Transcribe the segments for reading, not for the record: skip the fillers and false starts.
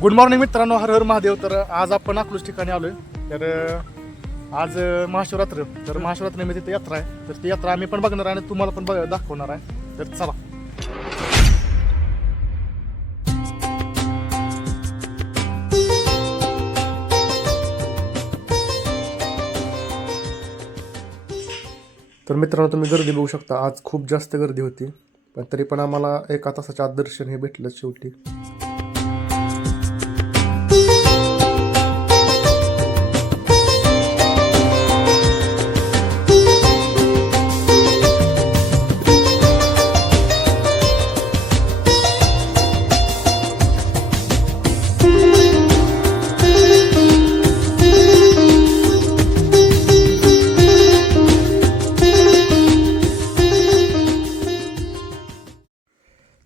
Good morning मित्रांनो, हर हर महादेव. तर आज आपण अकलूज ठिकाणी आलोय. तर आज महाशिवरात्र. तर महाशिवरात्री निमित्त तिथे यात्रा आहे. तर ती यात्रा आम्ही पण बघणार आहे आणि तुम्हाला पण दाखवणार आहे. तर चला. तर मित्रांनो, तुम्ही गर्दी बघू शकता. आज खूप जास्त गर्दी होती, पण तरी पण आम्हाला एका तासाच्या आत दर्शन हे भेटलं शेवटी.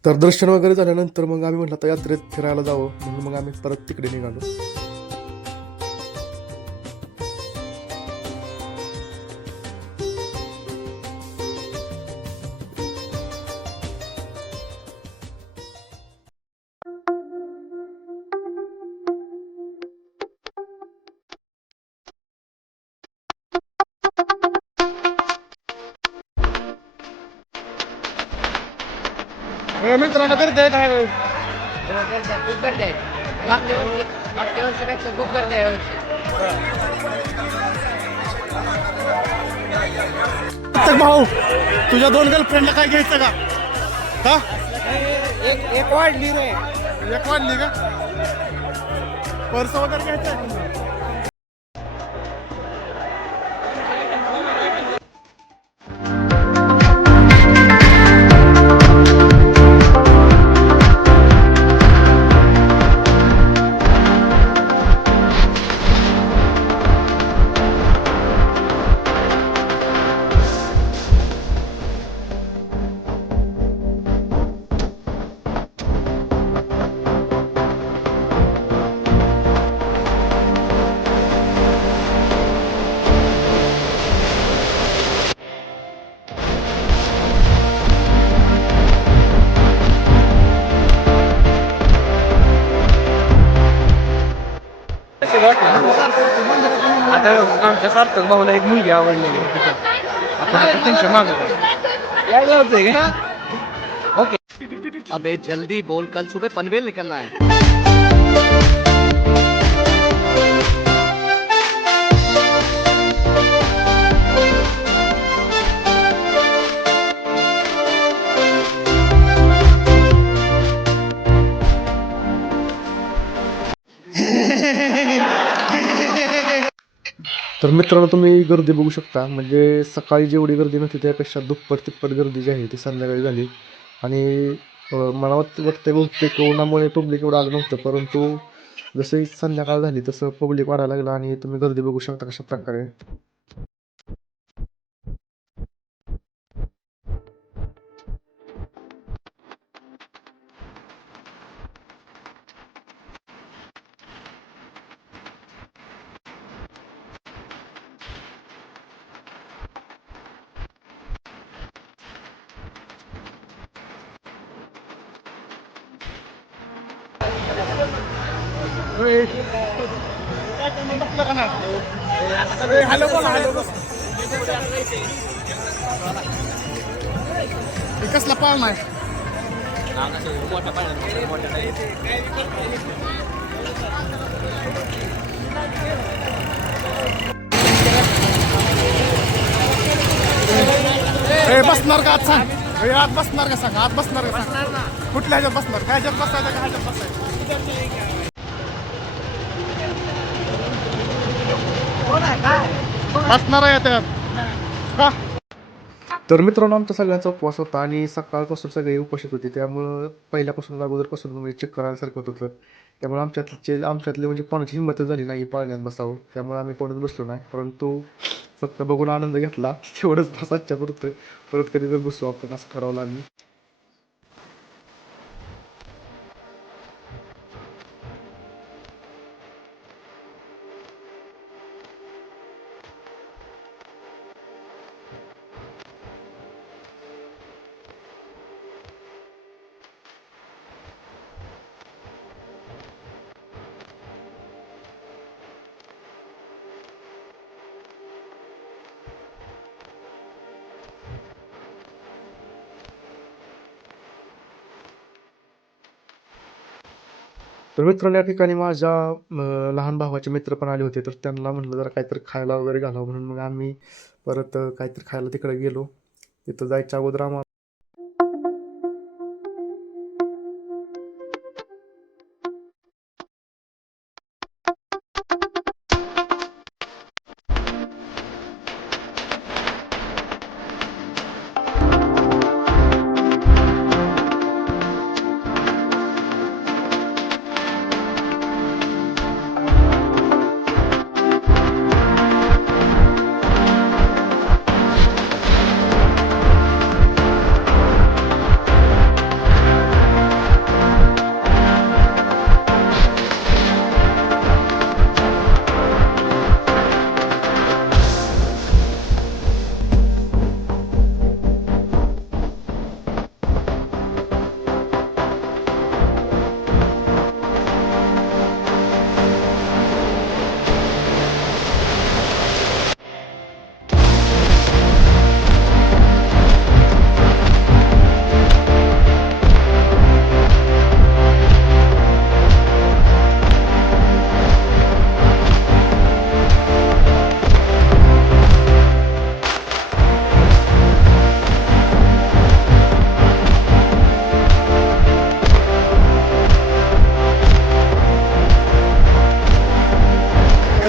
तर दर्शन वगैरे झाल्यानंतर मग आम्ही म्हटलं आता यात्रेत फिरायला जावं, म्हणून मग आम्ही परत तिकडे निघालो. मित्रांनो गर्दी आहे काय? खूप गर्दी आहे. मागच्या वर्षीपेक्षा खूप गर्दी आहे यावर्षी. भाऊ, तुझ्या 2 गर्लफ्रेंडला काय घ्यायचं का? हा, एक वाढली रे. एक वाढली का? पर्स वगैरे घ्यायचं. आता आमच्या सार्थक भाऊला एक मुलगी आवडलेली आहे. आपण त्यांच्या मागे यायला होते का? ओके. अबे जल्दी बोल, कल सुबह पनवेल निकलना है. तर मित्रांनो, तुम्ही गर्दी बघू शकता. म्हणजे सकाळी जेवढी गर्दी नव्हती त्यापेक्षा दुप्पट तिप्पट गर्दी जी आहे ती संध्याकाळी झाली. आणि मला वाटतं बहुतेक उन्हामुळे पब्लिक एवढं आलं नव्हतं, परंतु जसं संध्याकाळ झाली तसं पब्लिक वाढायला लागलं आणि तुम्ही गर्दी बघू शकता कशा प्रकारे. कसला पाळ नाही. बसणार का आत सांग? आत बसणार का सांग? आत बसणार का सांग? कुठल्या ह्याच्यात बसणार? काय ह्याच्यात बसायचं का ह्याच्यात बसायचं? बसणार आहे त्यात का? तर मित्रांनो, आमचा सगळ्यांचा उपवास होता आणि सकाळपासून सगळे उपवासित होते. त्यामुळं पहिल्यापासून अगोदरपासून म्हणजे चेक करायसारखं होतं. त्यामुळे आमच्यातले म्हणजे कोणाची हिंमतच झाली नाही पाळण्यात बसावं. त्यामुळे आम्ही कोणच बसलो नाही, परंतु फक्त बघून आनंद घेतला तेवढंच बसायच्या पुरतं. परत कधी तर बसू आपण असं ठरवलं आम्ही. तर मित्रांनो या ठिकाणी माझ्या लहान भावाचे मित्र पण आले होते, तर त्यांना म्हटलं जरा काहीतरी खायला वगैरे घालावं म्हणून मग आम्ही परत काहीतरी खायला तिकडे गेलो. तिथं जायच्या अगोदर आम्हाला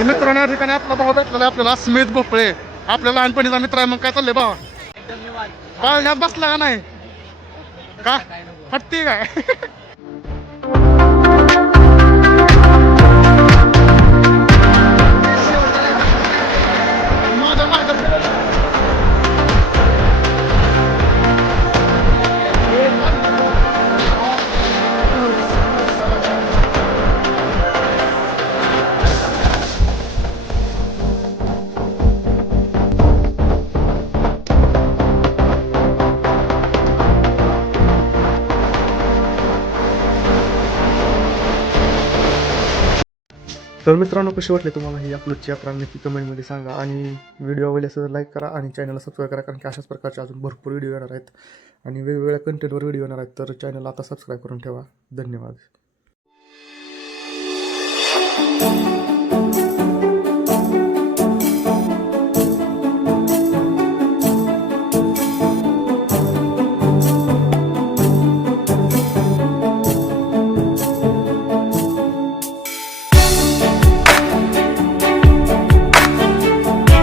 मित्रांनो या ठिकाणी आपला भाऊ भेटलेला आहे आपल्याला, स्मित भोपळे, आपल्या लहानपणीचा मित्र आहे. मग काय चाललंय भावा? पाळण्यात बसला का नाही? का हट्टी काय? माझं माझं तर मित्रांनो कशी वाटली तुम्हाला ही अकलूजची यात्रा नक्की कमेंटमध्ये सांगा. आणि व्हिडिओ आवडले असेल तर लाईक करा आणि चॅनलला सबस्क्राईब करा, कारण की अशाच प्रकारचे अजून भरपूर व्हिडिओ येणार आहेत आणि वेगवेगळ्या कंटेंटवर व्हिडिओ येणार आहेत. तर चॅनल आता सबस्क्राईब करून ठेवा. धन्यवाद.